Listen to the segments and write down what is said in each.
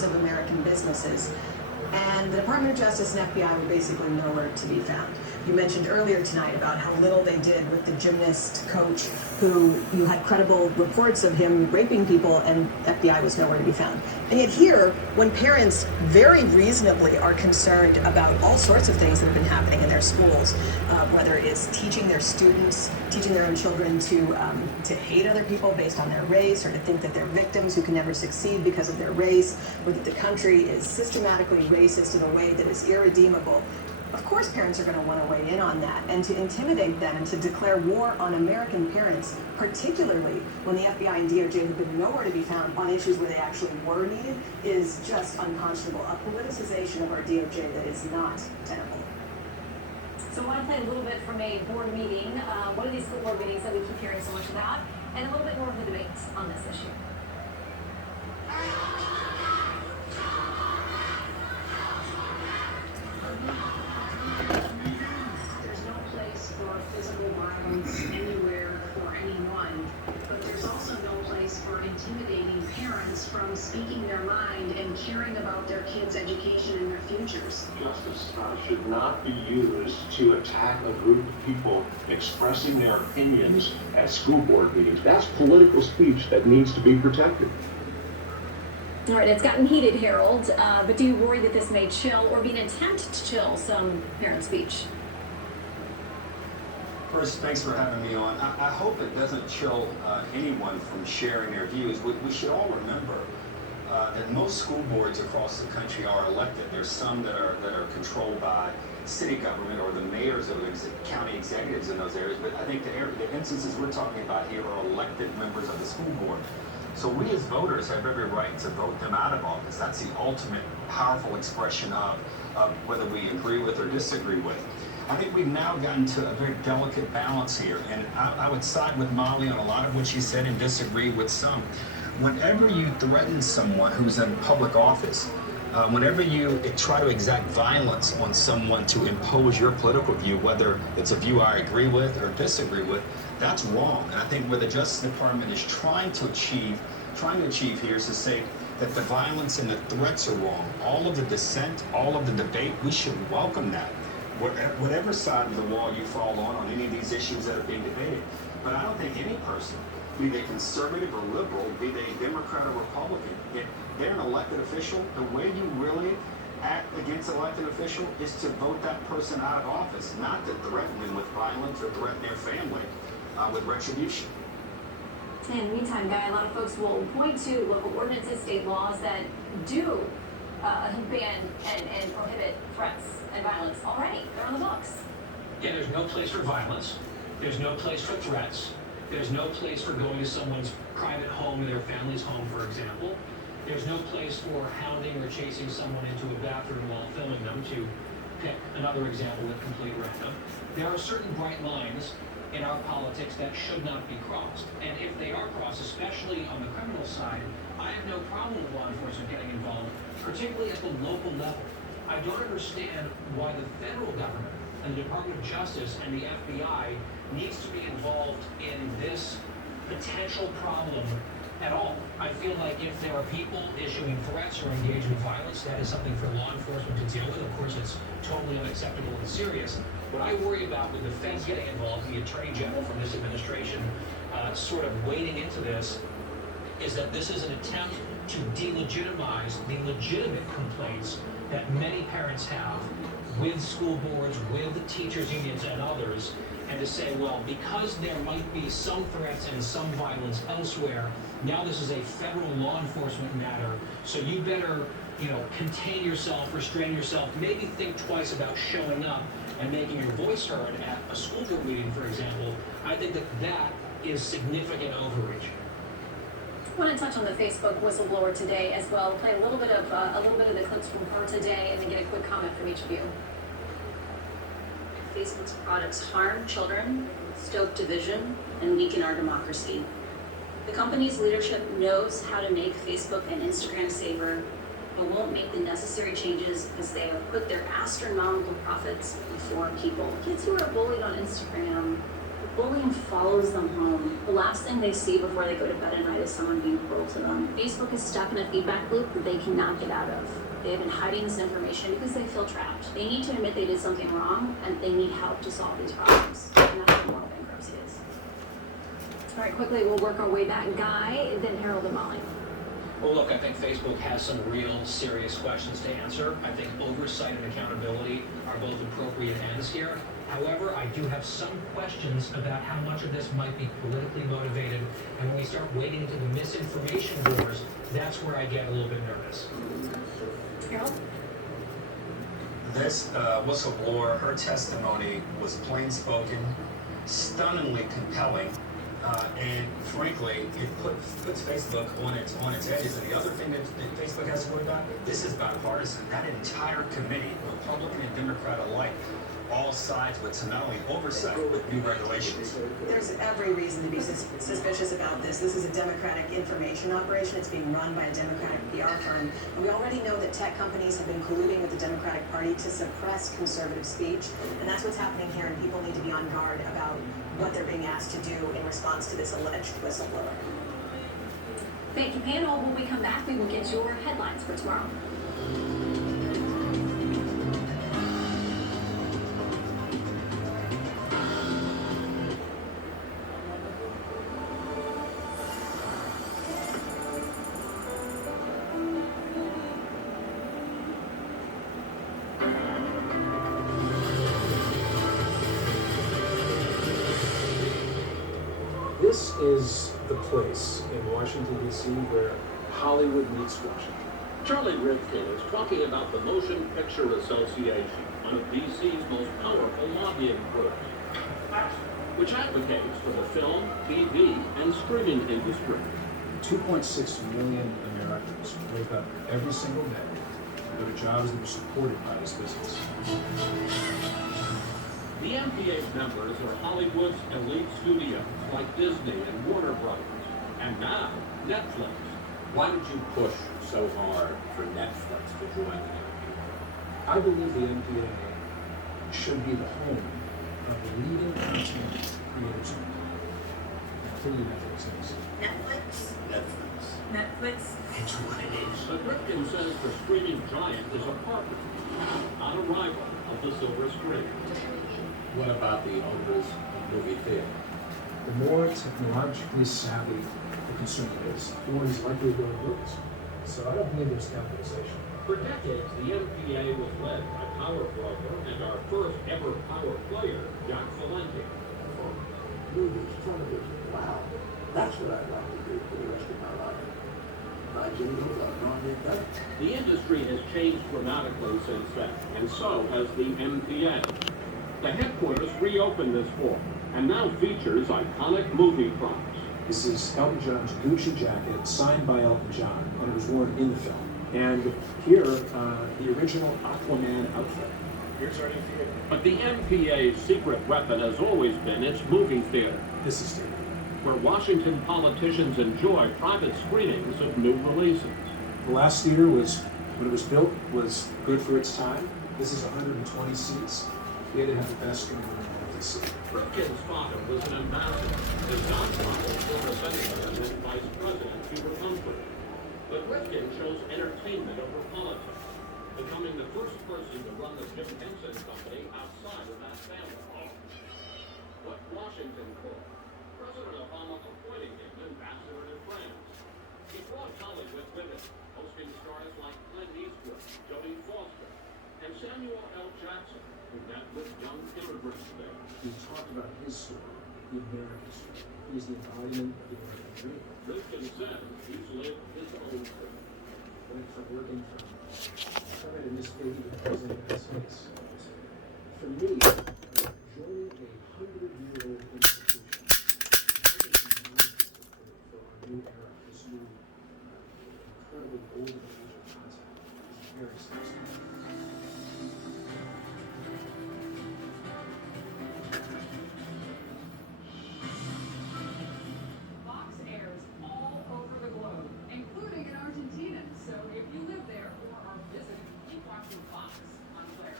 millions of American businesses. And the Department of Justice and FBI were basically nowhere to be found. You mentioned earlier tonight about how little they did with the gymnast coach who you had credible reports of him raping people, and FBI was nowhere to be found. And yet here, when parents very reasonably are concerned about all sorts of things that have been happening in their schools, whether it's teaching their students, teaching their own children to hate other people based on their race, or to think that they're victims who can never succeed because of their race, or that the country is systematically racist in a way that is irredeemable. Of course parents are going to want to weigh in on that, and to intimidate them and to declare war on American parents, particularly when the FBI and DOJ have been nowhere to be found on issues where they actually were needed, is just unconscionable. A politicization of our DOJ that is not tenable. So I want to play a little bit from a board meeting, one of these school board meetings that we keep hearing so much about, and a little bit more of the debates on this issue. There's no place for physical violence anywhere for anyone, but there's also no place for intimidating parents from speaking their mind and caring about their kids' education and their futures. Justice should not be used to attack a group of people expressing their opinions at school board meetings. That's political speech that needs to be protected. All right, it's gotten heated, Harold, but do you worry that this may chill or be an attempt to chill some parent speech? First, thanks for having me on. I hope it doesn't chill anyone from sharing their views. We should all remember that most school boards across the country are elected. There's some that are controlled by city government or the mayors or the county executives in those areas, but I think the instances we're talking about here are elected members of the school board. So we as voters have every right to vote them out of office. That's the ultimate powerful expression of whether we agree with or disagree with. I think we've now gotten to a very delicate balance here, and I would side with Molly on a lot of what she said and disagree with some. Whenever you threaten someone who's in public office, whenever you try to exact violence on someone to impose your political view, whether it's a view I agree with or disagree with, that's wrong. And I think where the Justice Department is trying to achieve here is to say that the violence and the threats are wrong. All of the dissent, all of the debate, we should welcome that. Whatever side of the wall you fall on any of these issues that are being debated. But I don't think any person, be they conservative or liberal, be they Democrat or Republican, if they're an elected official, the way you really act against an elected official is to vote that person out of office, not to threaten them with violence or threaten their family with retribution. In the meantime, Guy, a lot of folks will point to local ordinances, state laws that do ban and prohibit threats and violence already. They're on the books. Yeah, there's no place for violence. There's no place for threats. There's no place for going to someone's private home or their family's home, for example. There's no place for hounding or chasing someone into a bathroom while filming them, to pick another example at complete random. There are certain bright lines in our politics that should not be crossed. And if they are crossed, especially on the criminal side, I have no problem with law enforcement getting involved, particularly at the local level. I don't understand why the federal government and the Department of Justice and the FBI needs to be involved in this potential problem at all. I feel like if there are people issuing threats or engaging in violence, that is something for law enforcement to deal with. Of course, it's totally unacceptable and serious. What I worry about with the feds getting involved, the Attorney General from this administration sort of wading into this, is that this is an attempt to delegitimize the legitimate complaints that many parents have with school boards, with the teachers unions and others, and to say, well, because there might be some threats and some violence elsewhere, now this is a federal law enforcement matter, so you better, contain yourself, restrain yourself, maybe think twice about showing up and making your voice heard at a school board meeting, for example. I think that is significant overreach. I want to touch on the Facebook whistleblower today as well. Play a little bit of the clips from her today, and then get a quick comment from each of you. Facebook's products harm children, stoke division, and weaken our democracy. The company's leadership knows how to make Facebook and Instagram safer, but won't make the necessary changes because they have put their astronomical profits before people. Kids who are bullied on Instagram Bullying follows them home. The last thing they see before they go to bed at night is someone being cruel to them. Facebook is stuck in a feedback loop that they cannot get out of. They have been hiding this information because they feel trapped. They need to admit they did something wrong, and they need help to solve these problems. And that's what moral bankruptcy is. All right, quickly, we'll work our way back. Guy, then Harold and Molly. Well, look, I think Facebook has some real serious questions to answer. I think oversight and accountability are both appropriate ends here. However, I do have some questions about how much of this might be politically motivated. And when we start wading into the misinformation wars, that's where I get a little bit nervous. Harold? This whistleblower, her testimony was plain spoken, stunningly compelling, and frankly, it puts Facebook on its edges. And the other thing that Facebook has to worry about, this is bipartisan. That entire committee, Republican and Democrat alike, all sides with some not only oversight but new regulations. There's every reason to be suspicious about this. This is a Democratic information operation. It's being run by a Democratic PR firm. And we already know that tech companies have been colluding with the Democratic Party to suppress conservative speech. And that's what's happening here, and people need to be on guard about what they're being asked to do in response to this alleged whistleblower. Thank you, panel. When we come back, we will get your headlines for tomorrow. This is the place in Washington, D.C. where Hollywood meets Washington. Charlie Rivkin is talking about the Motion Picture Association, one of D.C.'s most powerful lobbying groups, which advocates for the film, TV, and streaming industry. 2.6 million Americans wake up every single day and go to jobs that are supported by this business. The MPA's members are Hollywood's elite studios like Disney and Warner Brothers, and now Netflix. Why did you push so hard for Netflix to join the MPA? I believe the MPA should be the home of the leading content creators in the world. Clearly Netflix is. Netflix? Netflix. It's what it is. But Rivkin says the streaming giant is a partner, not a rival of the silver screen. What about the owners of movie theater? The more technologically savvy the consumer is, the more he's likely to go to movies. So I don't believe there's capitalization. For decades, the MPA was led by power broker and our first ever power player, Jack Valenti. Movies, television, wow, that's what I'd like to do for the rest of my life. My jingles are normally better. The industry has changed dramatically since then, and so has the MPA. The headquarters reopened this fall, and now features iconic movie props. This is Elton John's Gucci jacket, signed by Elton John, and it was worn in the film. And here, the original Aquaman outfit. Here's our new theater. But the MPA's secret weapon has always been its movie theater, This is theater. where Washington politicians enjoy private screenings of new releases. The last theater was, when it was built, was good for its time. This is 120 seats. We had to have the best screen room in DC. Rivkin's father was an ambassador. His godfather, former senator and then vice president Hubert Humphrey. But Rivkin chose entertainment over politics, becoming the first person to run the Jim Henson Company outside of that family. But Washington could. President Obama appointing him ambassador to France. He brought Hollywood with him, hosting stars like Clint Eastwood, Jodie Foster, and Samuel L. Jackson, who met with young immigrants there. We talked about his story, the American story. He's the embodiment of the American dream. Rivkin says he's lived his own dream. Went from working from trying to mislead the president of the United States. For me, joining a 100-year-old institution, for our new era, this new incredibly golden age of content, is very satisfying. Fox airs all over the globe, including in Argentina. So if you live there or are visiting, keep watching Fox on Claire.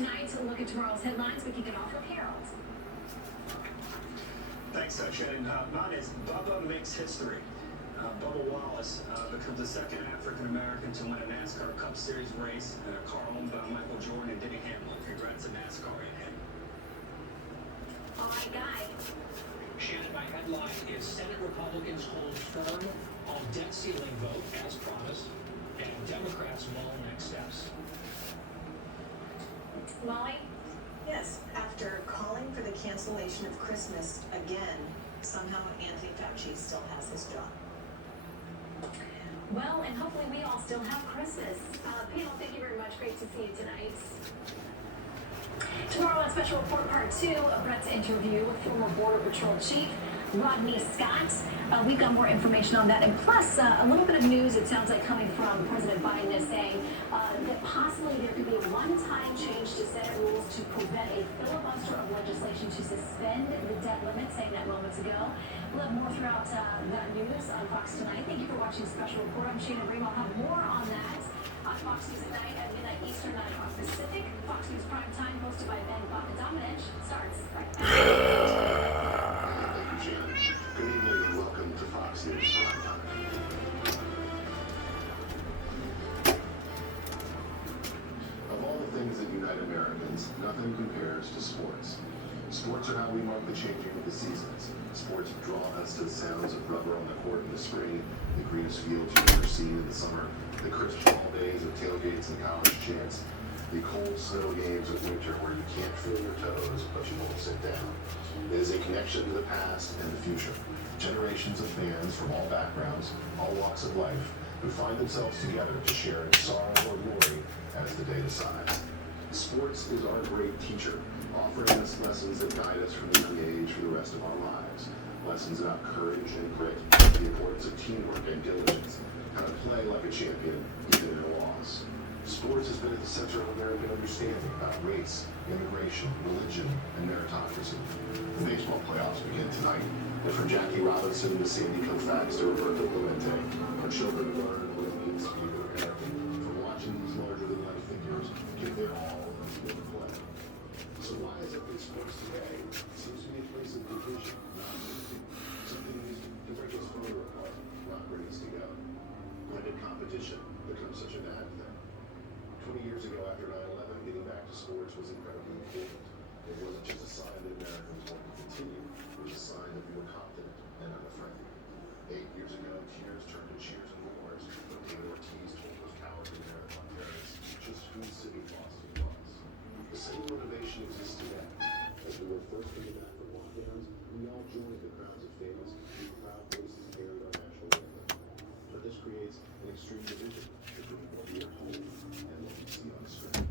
tonight. To look at tomorrow's headlines, we kick it off with Harold. Thanks, Shannon. Mine is Bubba makes history. Bubba Wallace becomes the second African-American to win a NASCAR Cup Series race in a car owned by Michael Jordan and Denny Hamlin. Congrats to NASCAR and him. All right, Guy. Shannon, my headline is Senate Republicans hold firm on debt ceiling vote as promised, and Democrats mull next steps. Molly? Yes, after calling for the cancellation of Christmas again, somehow Anthony Fauci still has his job. Well, and hopefully we all still have Christmas. Panel, thank you very much. Great to see you tonight. Tomorrow on Special Report Part 2, Brett's interview with former Border Patrol Chief Rodney Scott. We've got more information on that. And plus, a little bit of news, it sounds like, coming from President Biden is saying that possibly there could be a one-time change to Senate rules to prevent a filibuster of legislation to suspend the debt limit, saying that moments ago. We'll have more throughout that news on Fox Tonight. Thank you for watching Special Report. I'm Shannon Bream. I'll have more on that on Fox News at night at midnight Eastern, 9 o'clock Pacific. Fox News Prime Time, hosted by Ben Bogdanovich, starts right now. Thank you, Shannon. Good evening and welcome to Fox News Prime Time. Of all the things that unite Americans, nothing compares to sports. Sports are how we mark the changing of the seasons. Sports draw us to the sounds of rubber on the court in the spring, the greenest fields you've ever seen in the summer, the crisp fall days of tailgates and college chants, the cold snow games of winter where you can't feel your toes, but you won't sit down. It is a connection to the past and the future. Generations of fans from all backgrounds, all walks of life, who find themselves together to share in sorrow or glory as the day decides. Sports is our great teacher, offering us lessons that guide us from a young age for the rest of our lives. Lessons about courage and grit, the importance of teamwork and diligence, how to play like a champion even in a loss. Sports has been at the center of American understanding about race, immigration, religion, and meritocracy. The baseball playoffs begin tonight, and from Jackie Robinson to Sandy Koufax to Roberto Clemente, our children learn what it means to be an American from watching these larger-than-life figures give their all on the field of play. So why is it that sports today seems to be a place of division, not unity? Something used to break us further apart, not bring us together. When did competition become such a bad thing? 20 years ago, after 9/11, getting back to sports was incredibly important. It wasn't just a sign that Americans wanted to continue, it was a sign that we were confident and unafraid. 8 years ago, tears turned to cheers and roars when David Ortiz told those cowardly marathon terrorists just who Sidney Boston was. The same motivation exists today. As we were forced to get back from lockdowns, we all joined the crowds of famous and proud voices carried our national anthem. But this creates an extreme division between what we are told and what we see on the screen.